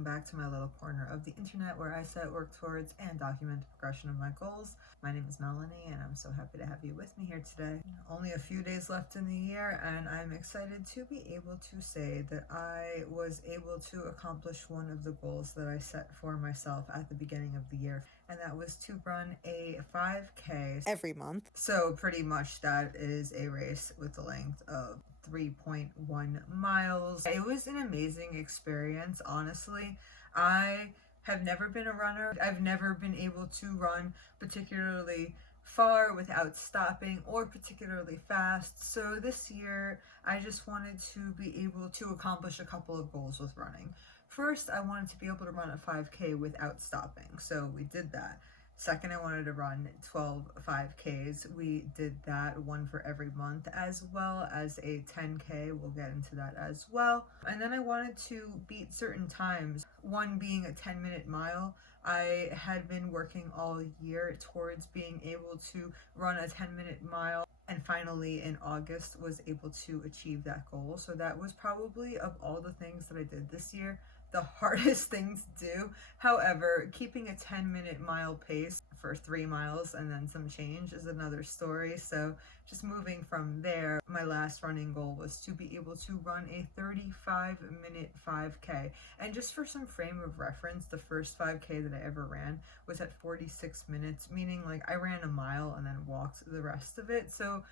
welcome back to my little corner of the internet where I set, work towards, and document the progression of my goals. My name is Melanie, and I'm so happy to have you with me here today. Only a few days left in the year, and I'm excited to be able to say that I was able to accomplish one of the goals that I set for myself at the beginning of the year, and that was to run a 5K every month. So pretty much that is a race with a length of 3.1 miles. It was an amazing experience, honestly. I have never been a runner. I've never been able to run particularly far without stopping or particularly fast. So this year, I just wanted to be able to accomplish a couple of goals with running. First, I wanted to be able to run a 5K without stopping. So we did that. Second, I wanted to run 12 5Ks. We did that, one for every month, as well as a 10K. We'll get into that as well. And then I wanted to beat certain times, one being a 10-minute mile. I had been working all year towards being able to run a 10-minute mile, and finally in August was able to achieve that goal. So that was probably, of all the things that I did this year, the hardest thing to do. However, keeping a 10-minute mile pace for 3 miles and then some change is another story. So just moving from there, my last running goal was to be able to run a 35-minute 5K. And just for some frame of reference, the first 5K that I ever ran was at 46 minutes, meaning like I ran a mile and then walked the rest of it. So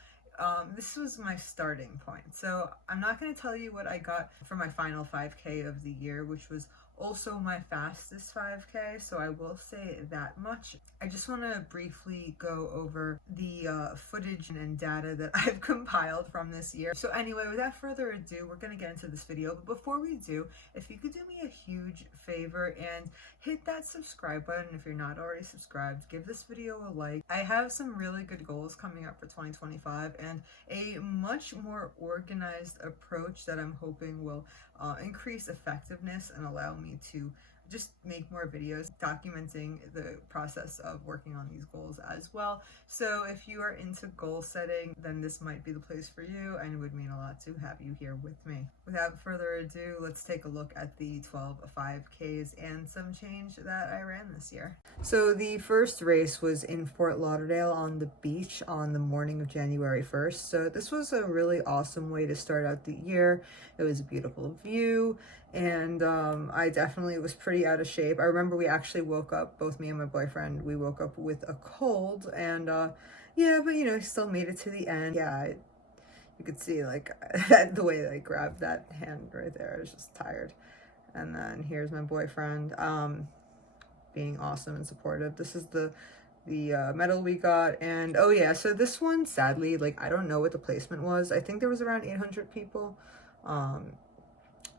this was my starting point. So I'm not going to tell you what I got for my final 5K of the year, which was also my fastest 5K, so I will say that much. I just want to briefly go over the footage and data that I've compiled from this year. So anyway, without further ado, we're going to get into this video. But before we do, if you could do me a huge favor and hit that subscribe button if you're not already subscribed, give this video a like. I have some really good goals coming up for 2025 and a much more organized approach that I'm hoping will increase effectiveness and allow me to just make more videos documenting the process of working on these goals as well. So if you are into goal setting, then this might be the place for you, and it would mean a lot to have you here with me. Without further ado, let's take a look at the 12 5Ks and some change that I ran this year. So the first race was in Fort Lauderdale on the beach on the morning of January 1st. So this was a really awesome way to start out the year. It was a beautiful view, and I definitely was pretty out of shape. I remember we actually woke up, both me and my boyfriend, we woke up with a cold, and yeah, but you know, still made it to the end. Yeah, you could see like the way I grabbed that hand right there. I was just tired. And then here's my boyfriend being awesome and supportive. This is the medal we got. And oh yeah, so this one, sadly, like I don't know what the placement was. I think there was around 800 people.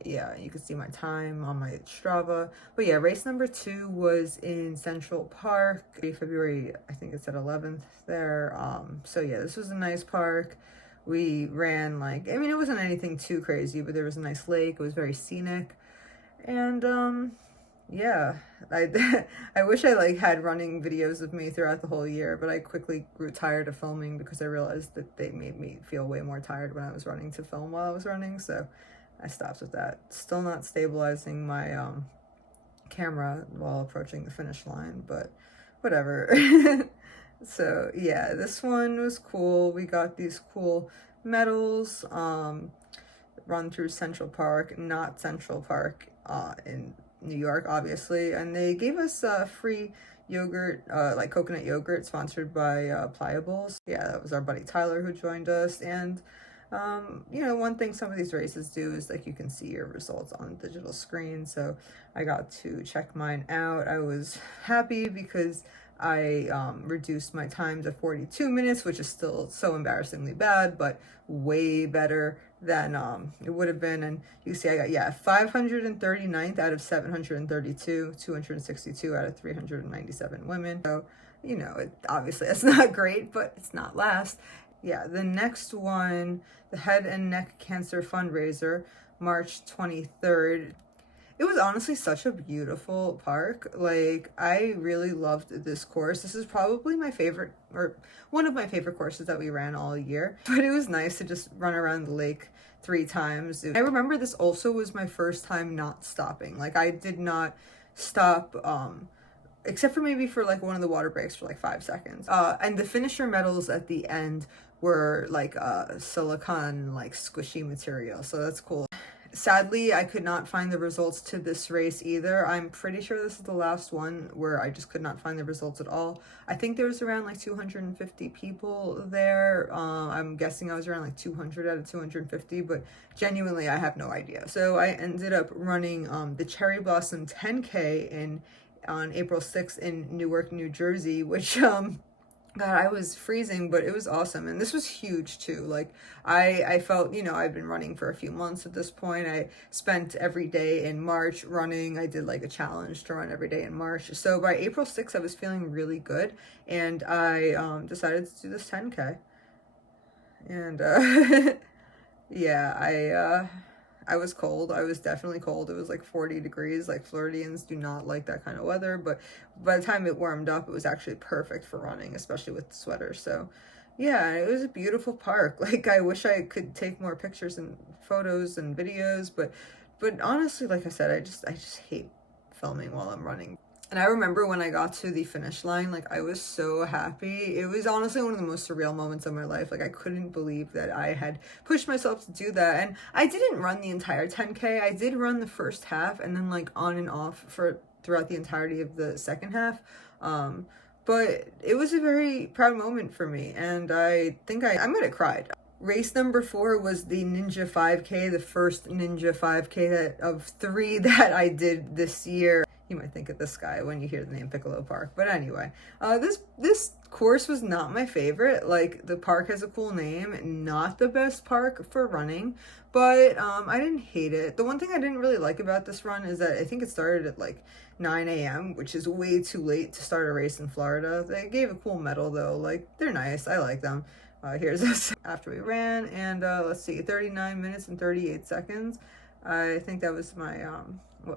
Yeah, you can see my time on my Strava. But yeah, race number 2 was in Central Park, February, I think it's at 11th there. So yeah, this was a nice park. We ran like, I mean, it wasn't anything too crazy, but there was a nice lake. It was very scenic. And yeah, I wish I like had running videos of me throughout the whole year, but I quickly grew tired of filming because I realized that they made me feel way more tired when I was running to film while I was running. So I stopped with that. Still not stabilizing my camera while approaching the finish line, but whatever. So yeah, this one was cool. We got these cool medals, run through Central Park, not Central Park in New York, obviously, and they gave us free yogurt, like coconut yogurt, sponsored by Pliables. Yeah, that was our buddy Tyler who joined us. And you know, one thing some of these races do is like you can see your results on the digital screen. So I got to check mine out. I was happy because I reduced my time to 42 minutes, which is still so embarrassingly bad, but way better than it would have been. And you see I got, yeah, 539th out of 732, 262 out of 397 women. So, you know, obviously that's not great, but it's not last. Yeah, the next one, the Head and Neck Cancer Fundraiser, March 23rd. It was honestly such a beautiful park. Like, I really loved this course. This is probably my favorite, or one of my favorite courses that we ran all year. But it was nice to just run around the lake 3 times. I remember this also was my first time not stopping. Like, I did not stop, except for maybe for like one of the water breaks for like 5 seconds. And the finisher medals at the end were like silicone, like squishy material. So that's cool. Sadly, I could not find the results to this race either. I'm pretty sure this is the last one where I just could not find the results at all. I think there was around like 250 people there. I'm guessing I was around like 200 out of 250, but genuinely I have no idea. So I ended up running the Cherry Blossom 10K on April 6th in Newark, New Jersey, which God, I was freezing, but it was awesome. And this was huge too. Like, I felt, you know, I've been running for a few months at this point. I spent every day in March running. I did like a challenge to run every day in March. So by April 6th, I was feeling really good. And I decided to do this 10K. And yeah, I was cold. I was definitely cold. It was like 40 degrees. Like, Floridians do not like that kind of weather, but by the time it warmed up, it was actually perfect for running, especially with the sweater. So yeah, it was a beautiful park. Like, I wish I could take more pictures and photos and videos, but honestly, like I said, I just hate filming while I'm running. And I remember when I got to the finish line, like, I was so happy. It was honestly one of the most surreal moments of my life. Like, I couldn't believe that I had pushed myself to do that. And I didn't run the entire 10K. I did run the first half and then like on and off throughout the entirety of the second half. But it was a very proud moment for me. And I think I might have cried. Race number 4 was the Ninja 5K, the first Ninja 5K of 3 that I did this year. You might think of this guy when you hear the name Piccolo Park. But anyway, this course was not my favorite. Like, the park has a cool name, not the best park for running, but I didn't hate it. The one thing I didn't really like about this run is that I think it started at like 9 a.m., which is way too late to start a race in Florida. They gave a cool medal though. Like, they're nice. I like them. Here's us after we ran, and let's see, 39 minutes and 38 seconds. I think that was my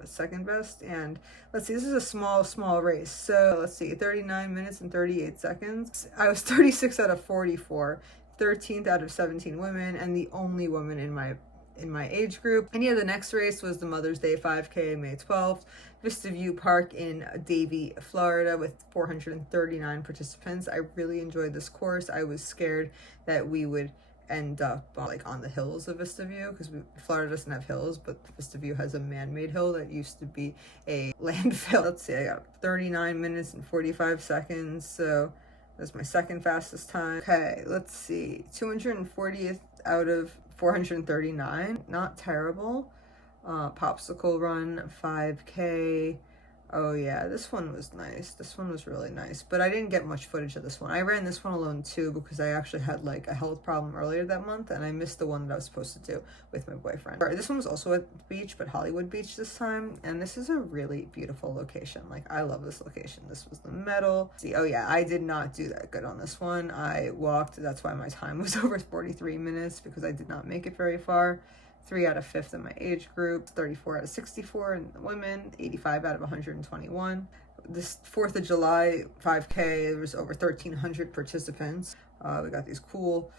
second best. And let's see, this is a small race, so let's see, 39 minutes and 38 seconds. I was 36 out of 44, 13th out of 17 women, and the only woman in my age group. And yeah, the next race was the Mother's Day 5K, May 12th, Vista View Park in Davie, Florida, with 439 participants. I really enjoyed this course. I was scared that we would end up like on the hills of Vista View, because Florida doesn't have hills, but Vista View has a man-made hill that used to be a landfill. Let's see, I got 39 minutes and 45 seconds, so that's my second fastest time. Okay, let's see, 240th out of 439, not terrible. Popsicle Run 5K. Oh yeah, this one was nice. This one was really nice, but I didn't get much footage of this one. I ran this one alone too because I actually had like a health problem earlier that month, and I missed the one that I was supposed to do with my boyfriend. This one was also at the beach, but Hollywood Beach this time, and this is a really beautiful location. Like, I love this location. This was the medal. See, oh yeah, I did not do that good on this one. I walked. That's why my time was over 43 minutes, because I did not make it very far. 3 out of 5th in my age group, 34 out of 64 in the women, 85 out of 121. This 4th of July 5K, there was over 1,300 participants. We got these cool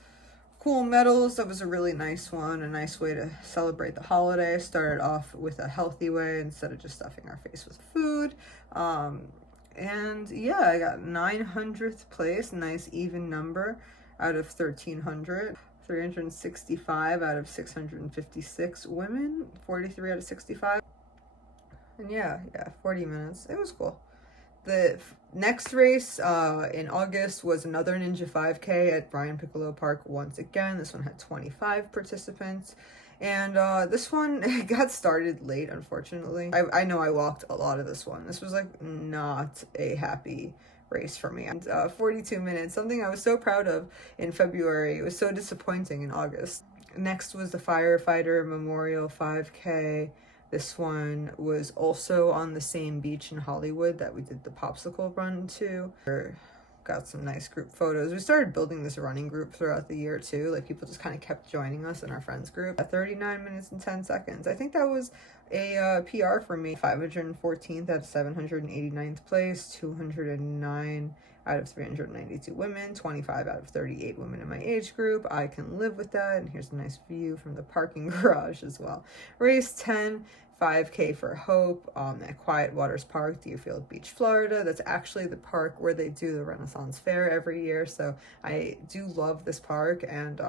medals. That was a really nice one, a nice way to celebrate the holiday. Started off with a healthy way instead of just stuffing our face with food. And yeah, I got 900th place, nice even number out of 1,300. 365 out of 656 women, 43 out of 65. And yeah, 40 minutes. It was cool. The next race in August was another Ninja 5K at Brian Piccolo Park once again. This one had 25 participants. And this one got started late, unfortunately. I know I walked a lot of this one. This was like not a happy race for me. And 42 minutes, something I was so proud of in February. It was so disappointing in August. Next was the Firefighter Memorial 5K. This one was also on the same beach in Hollywood that we did the Popsicle Run to. Got some nice group photos. We started building this running group throughout the year too. Like, people just kind of kept joining us in our friends group. At 39 minutes and 10 seconds. I think that was a PR for me. 514th out of 789th place, 209 out of 392 women, 25 out of 38 women in my age group. I can live with that. And here's a nice view from the parking garage as well. Race 10, 5K for Hope at Quiet Waters Park, Deerfield Beach, Florida. That's actually the park where they do the Renaissance Fair every year. So I do love this park. And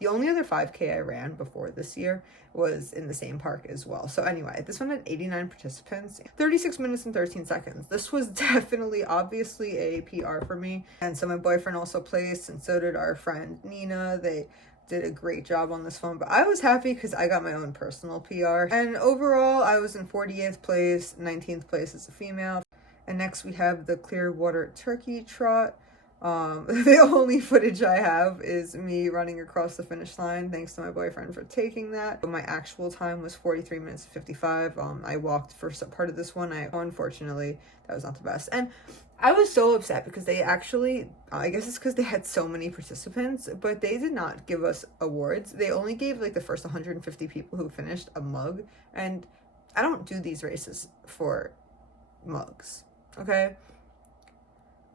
the only other 5K I ran before this year was in the same park as well. So anyway, this one had 89 participants, 36 minutes and 13 seconds. This was definitely, obviously, a PR for me. And so my boyfriend also placed, and so did our friend Nina. They did a great job on this one, but I was happy because I got my own personal PR. And overall, I was in 48th place, 19th place as a female. And next we have the Clearwater Turkey Trot. The only footage I have is me running across the finish line, thanks to my boyfriend for taking that. My actual time was 43 minutes 55. I walked for some part of this one. Unfortunately, that was not the best. And I was so upset because they actually, I guess it's because they had so many participants, but they did not give us awards. They only gave like the first 150 people who finished a mug. And I don't do these races for mugs, okay?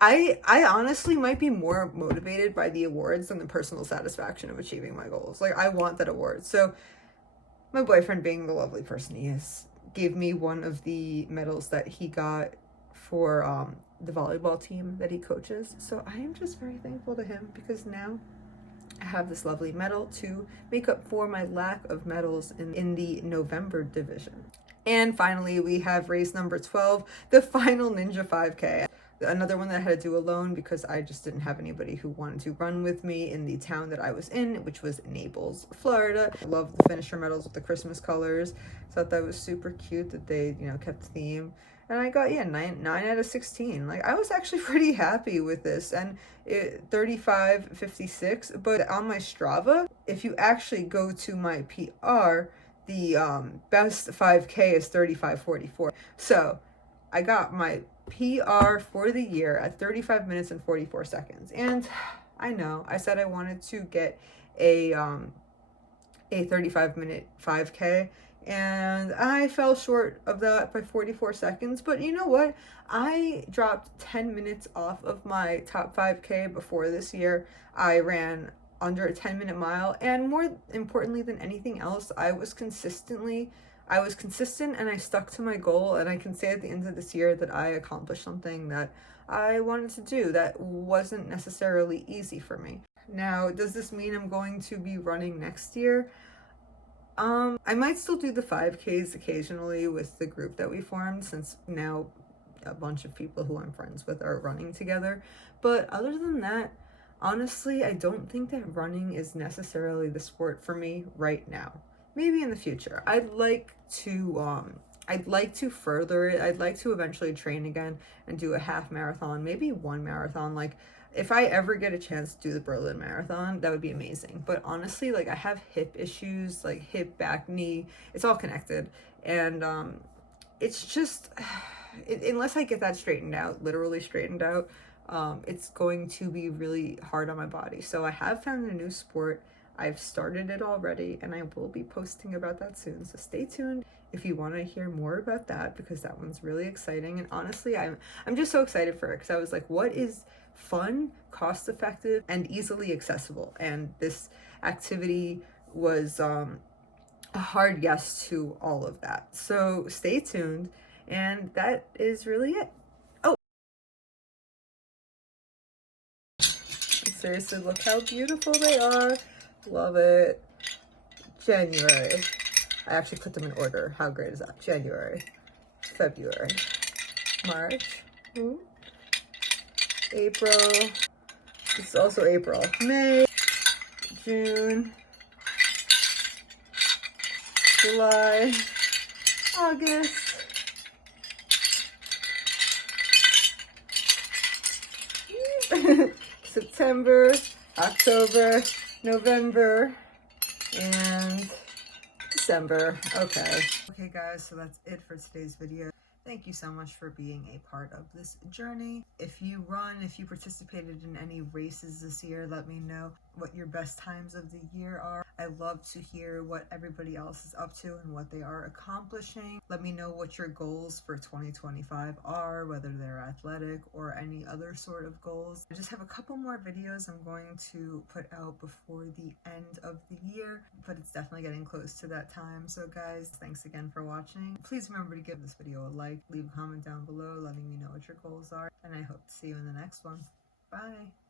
I honestly might be more motivated by the awards than the personal satisfaction of achieving my goals. Like, I want that award. So my boyfriend, being the lovely person he is, gave me one of the medals that he got for the volleyball team that he coaches. So I am just very thankful to him because now I have this lovely medal to make up for my lack of medals in the November division. And finally, we have race number 12, the final Ninja 5K. Another one that I had to do alone because I just didn't have anybody who wanted to run with me in the town that I was in, which was Naples, Florida. I love the finisher medals with the Christmas colors. Thought that was super cute that they, kept the theme. And I got, 9 out of 16. Like, I was actually pretty happy with this. And 35:56. But on my Strava, if you actually go to my PR, the best 5K is 35:44. So I got my PR for the year at 35 minutes and 44 seconds. And I know I said I wanted to get a 35-minute 5K, and I fell short of that by 44 seconds. But you know what? I dropped 10 minutes off of my top 5K before this year. I ran under a 10-minute mile, and more importantly than anything else, I was consistent and I stuck to my goal, and I can say at the end of this year that I accomplished something that I wanted to do that wasn't necessarily easy for me. Now, does this mean I'm going to be running next year? I might still do the 5Ks occasionally with the group that we formed, since now a bunch of people who I'm friends with are running together. But other than that, honestly, I don't think that running is necessarily the sport for me right now. Maybe in the future. I'd like to further it. I'd like to eventually train again and do a half marathon, maybe one marathon. Like, if I ever get a chance to do the Berlin Marathon, that would be amazing. But honestly, like, I have hip issues, like hip, back, knee. It's all connected. And it's just, unless I get that straightened out, literally straightened out, it's going to be really hard on my body. So I have found a new sport. I've started it already, and I will be posting about that soon, so stay tuned if you want to hear more about that, because that one's really exciting. And honestly, I'm just so excited for it, because I was like, what is fun, cost effective, and easily accessible? And this activity was a hard yes to all of that. So stay tuned, and that is really it. Oh, seriously, look how beautiful they are. Love it. January. I actually put them in order. How great is that? January, February, March, April. This is also April. May, June, July, August, September, October, November, and December. Okay guys, so that's it for today's video. Thank you so much for being a part of this journey. If you participated in any races this year, let me know. what your best times of the year are. I love to hear what everybody else is up to and what they are accomplishing. Let me know what your goals for 2025 are, whether they're athletic or any other sort of goals. I just have a couple more videos I'm going to put out before the end of the year, but it's definitely getting close to that time. So guys, thanks again for watching. Please remember to give this video a like, leave a comment down below letting me know what your goals are, and I hope to see you in the next one. Bye!